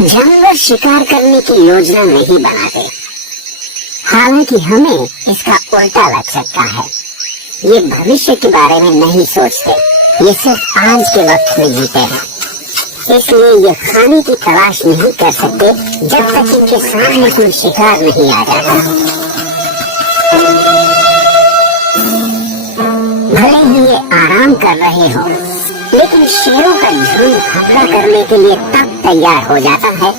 जानवर शिकार करने की योजना नहीं बनाते, हालांकि हमें इसका उल्टा लग सकता है। ये भविष्य के बारे में नहीं सोचते, ये सिर्फ आज के वक्त में जीते हैं। इसलिए ये खाने की तलाश नहीं कर सकते जब तक इनके सामने कोई शिकार नहीं आ जाता। भले ही ये आराम कर रहे हो, लेकिन शेरों का झुंड हमला करने के लिए तब तैयार हो जाता है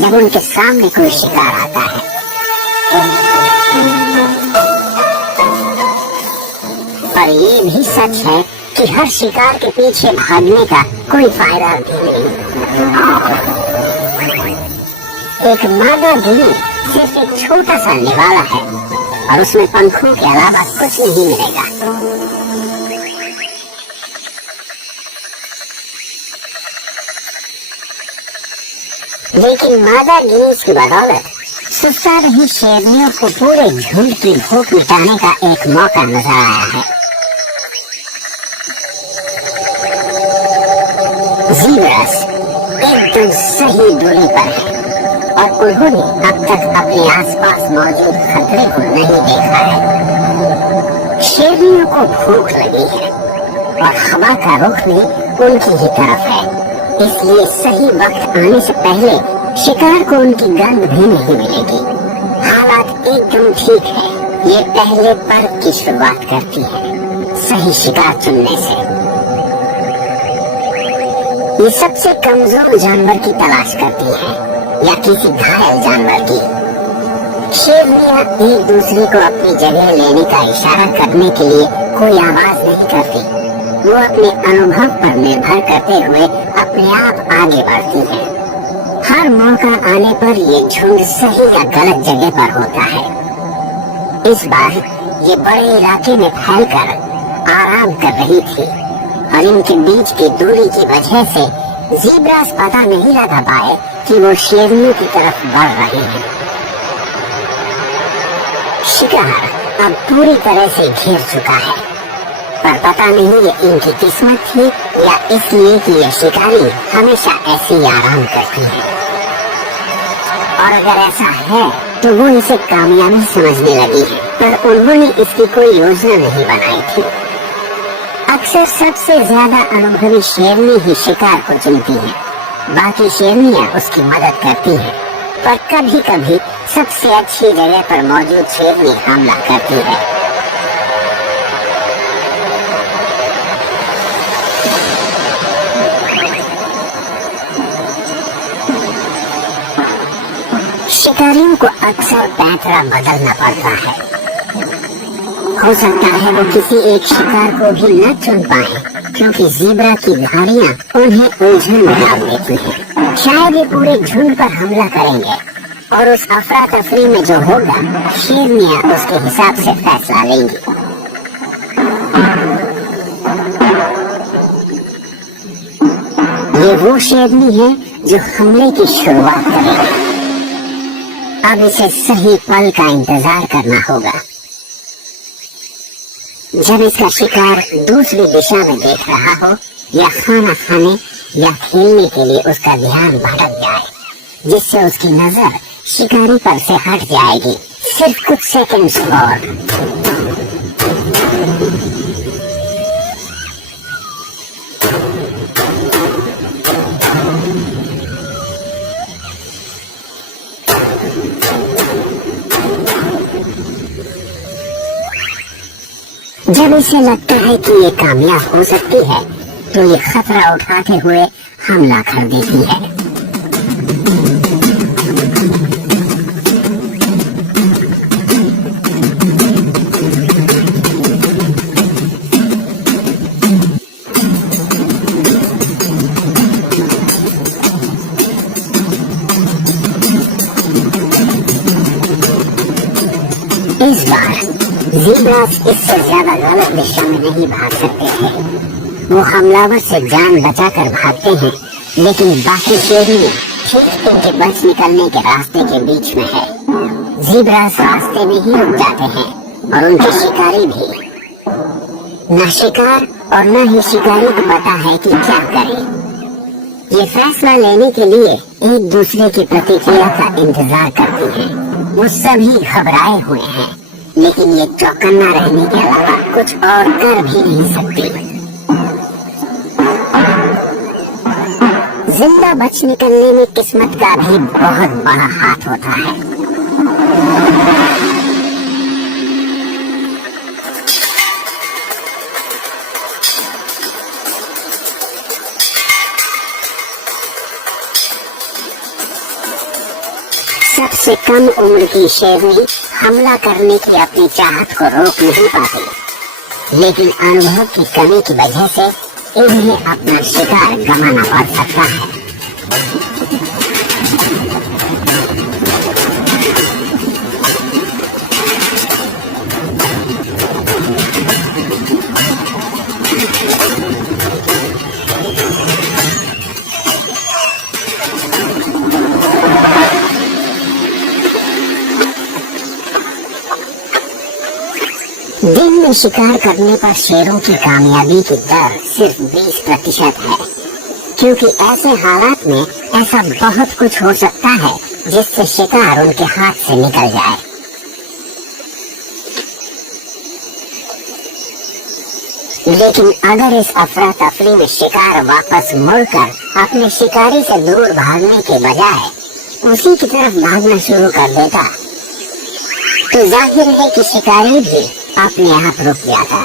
जब उनके सामने कोई शिकार आता है। और ये भी सच है कि हर शिकार के पीछे भागने का कोई फायदा भी नहीं। एक मादा गिनी सिर्फ एक छोटा सा निवाला है और उसमें पंखों के अलावा कुछ नहीं मिलेगा। लेकिन मादा गिनीज की बदौलत सुस्ता रही शेरनियों को पूरे झुंड की भूख मिटाने का एक मौका नजर आया है। ज़ीब्रास एकदम सही दूरी पर है और उन्होंने अब तक अपने आसपास मौजूद खतरे को नहीं देखा है। शेरनियों को भूख लगी है और हवा का रुख भी उनकी ही तरफ है, इसलिए सही वक्त आने से पहले शिकार को उनकी गंध भी नहीं मिलेगी। हालात एकदम ठीक है, ये पहले पर्व की शुरुआत करती है सही शिकार चुनने से। ये सबसे कमजोर जानवर की तलाश करती है या किसी घायल जानवर की। शेरनियां एक दूसरे को अपनी जगह लेने का इशारा करने के लिए कोई आवाज नहीं करती, वो अपने अनुभव पर निर्भर करते हुए अपने आप आगे बढ़ती है। हर मौका आने पर ये झुंड सही या गलत जगह पर होता है। इस बार ये बड़े इलाके में फैलकर आराम कर रही थी और इनके बीच की दूरी की वजह से ज़ीब्रास पता नहीं लगा पाए कि वो शेरनियों की तरफ बढ़ रहे हैं। शिकार अब पूरी तरह से घेर चुका है, पर पता नहीं ये इनकी किस्मत थी या इसलिए कि ये शिकारी हमेशा ऐसे ही आराम करती है। और अगर ऐसा है तो वो इसे कामयाबी समझने लगी है, पर उन्होंने इसकी कोई योजना नहीं बनाई थी। अक्सर सबसे ज्यादा अनुभवी शेरनी ही शिकार को चुनती है, बाकी शेरनियां उसकी मदद करती हैं, पर कभी कभी सबसे अच्छी जगह पर मौजूद शेरनी हमला करती है। शिकारियों को अक्सर पैंतरा बदलना पड़ता है। हो सकता है वो किसी एक शिकार को भी न चुन पाए, क्योंकि ज़ीब्रा की धारियां उन्हें उलझन में डाल देती हैं। शायद ये पूरे झुंड पर हमला करेंगे और उस अफरा तफरी में जो होगा शेरनियां उसके हिसाब से फैसला लेंगी। ये वो शेरनी है जो हमले की शुरुआत करेगी। अब इसे सही पल का इंतजार करना होगा। जब इसका शिकार दूसरी दिशा में देख रहा हो या खाना खाने या खेलने के लिए उसका ध्यान भटक जाए, जिससे उसकी नजर शिकारी पर से हट जाएगी। सिर्फ कुछ सेकंड्स और। जब इसे लगता है कि ये कामयाब हो सकती है, तो ये खतरा उठाते हुए हमला कर देती है। इस बार ज़ीब्रास इससे ज्यादा गलत दिशा में नहीं भाग सकते हैं। वो हमलावर से जान बचाकर भागते हैं, लेकिन बाकी शेरनी ठीक इनके बच निकलने के रास्ते के बीच में है। ज़ीब्रास रास्ते में ही रुक जाते हैं और उनके शिकारी भी। न शिकार और न ही शिकारी को पता है कि क्या करें। ये फैसला लेने के लिए एक दूसरे की प्रतिक्रिया का इंतजार करती हैं। वो सभी घबराए हुए हैं, लेकिन ये चौकन्ना रहने के अलावा कुछ और कर भी नहीं सकती। जिंदा बच निकलने में किस्मत का भी बहुत बड़ा हाथ होता है। सबसे कम उम्र की शेरनी हमला करने की अपनी चाहत को रोक नहीं पाती, लेकिन अनुभव की कमी की वजह से इन्हें अपना शिकार गंवाना पड़ सकता है। दिन में शिकार करने पर शेरों की कामयाबी की दर सिर्फ 20% है, क्योंकि ऐसे हालात में ऐसा बहुत कुछ हो सकता है जिससे शिकार उनके हाथ से निकल जाए। लेकिन अगर इस अफरा तफरी में शिकार वापस मुड़कर अपने शिकारी से दूर भागने के बजाय उसी की तरफ भागना शुरू कर देता, तो जाहिर है कि शिकारी भी अपने आप रुक जाता।